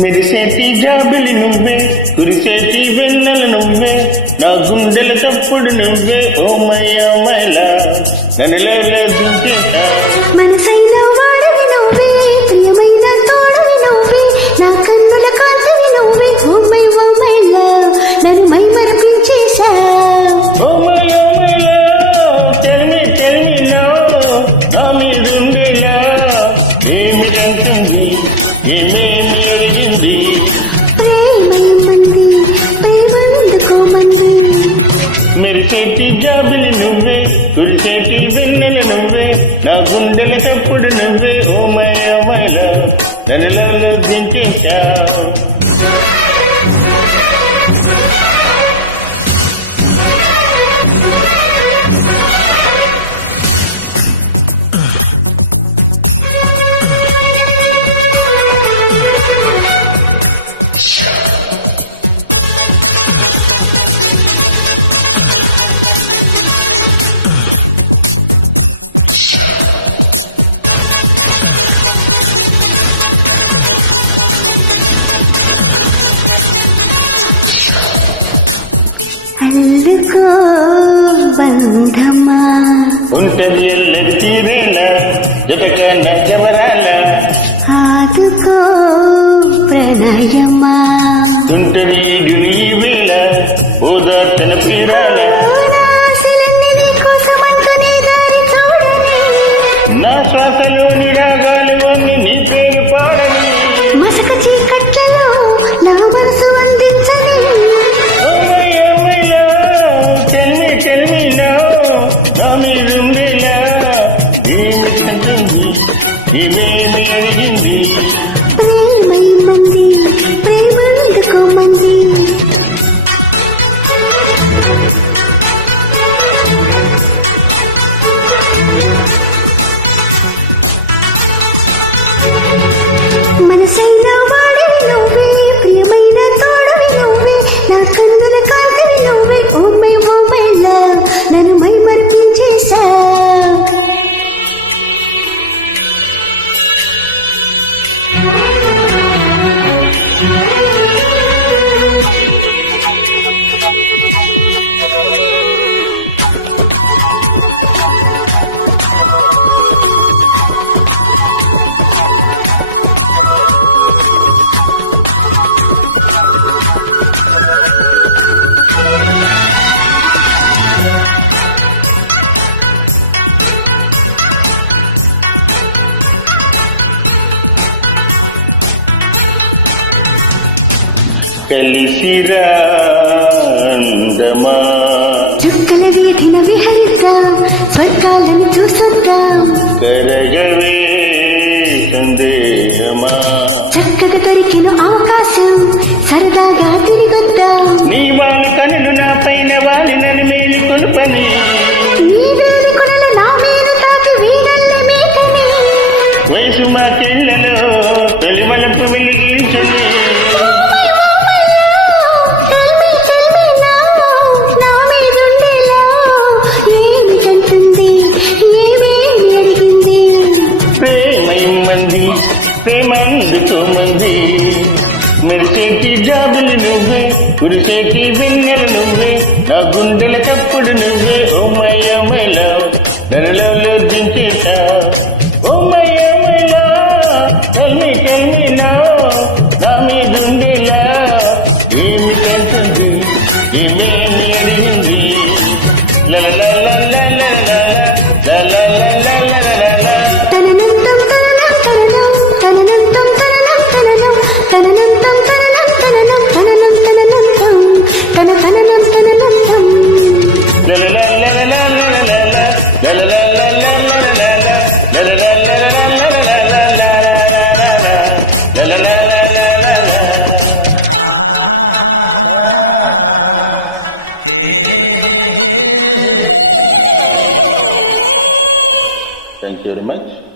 మెరిసేటి జాబిలి నువ్వే, కురిసేటి వెన్నెల నువ్వే, నా గుండెల తప్పుడు నువ్వే. ఓ మయ్యా మైలా నన్నులో దించేశా. మనసైన వాడవి నువ్వే, ప్రియమైన తోడవి నువ్వే, నా కన్నుల కాంతివి నువ్వే. ఓ మైలా నన్ను మై మరపించేశా. ఓ మయ్యా మైలా టెల్ మీ నౌ, నా మీదుండేలా ఏమిటంటుంది, ఏమేమి అడిగింది. ప్రేమయమంది, ప్రేమందుకోమంది. మెరిసేటి జాబిలి నువ్వే, కురిసేటి వెన్నెల నువ్వే, నా గుండెల తప్పుడు నువ్వే. ఓ మయ్యా మైలా నన్నులో దించేశా. అల్లుకో బంధమా, ఉంటది ఎల్లరి తీరేల జటక నజవరాల, ఆదుకో ప్రణయమా, ఉంటది ఈడుని ఈ వేళ ఓదార్చన పీరాల. నా శ్వాసలోని రాగాలు అన్ని నీ పేరు పాడని, మసక చీకట్లలో నా మనసు అందించని. టెల్ మీ నౌ, నా మీదుండేలా ఏమిటంటుంది, ఏమేమి అడిగింది. ప్రేమయమంది, ప్రేమందుకోమంది. మనసైన వాడివి నువ్వే, ప్రియమైన తోడవి నువ్వే, నా కన్నుల కాంతివి నువ్వే. ఓ మైలా నన్ను మై మరిపించేశా. కలిసిరా అందమా, చుక్కల వీధిన విహరిద్దాం, స్వర్గాలను చూసొద్దాం. కరగవే సందేహమా, చక్కగా దొరికిన అవకాశం, సరదాగా తిరిగొద్దాం. నీ వాళ్ళ కనులు నా పైన వాలినని మేలు కొలుపని, నీ వేలి కొనల నా మేలు తాకి వీడల్ల మేకని. వయసు మా చెల్లలో తొలి వలపు వెలిగించని. ప్రేమందుకోమంది, మెరిసేటి జాబులు నువ్వే, కురిసేటి వెన్నెల నువ్వే, నా గుండెల తప్పుడు నువ్వే. ఓ మయ్యా మైలా నన్నులో దించేశా. ఓ మయ్యా మైలా టెల్ మీ నౌ, నా మీదుండేలా ఏమిటంటుంది, ఏమేమి అడిగింది. తననంతం తననం తననం తననం తననంతం తన తననం తననంతం. Thank you very much.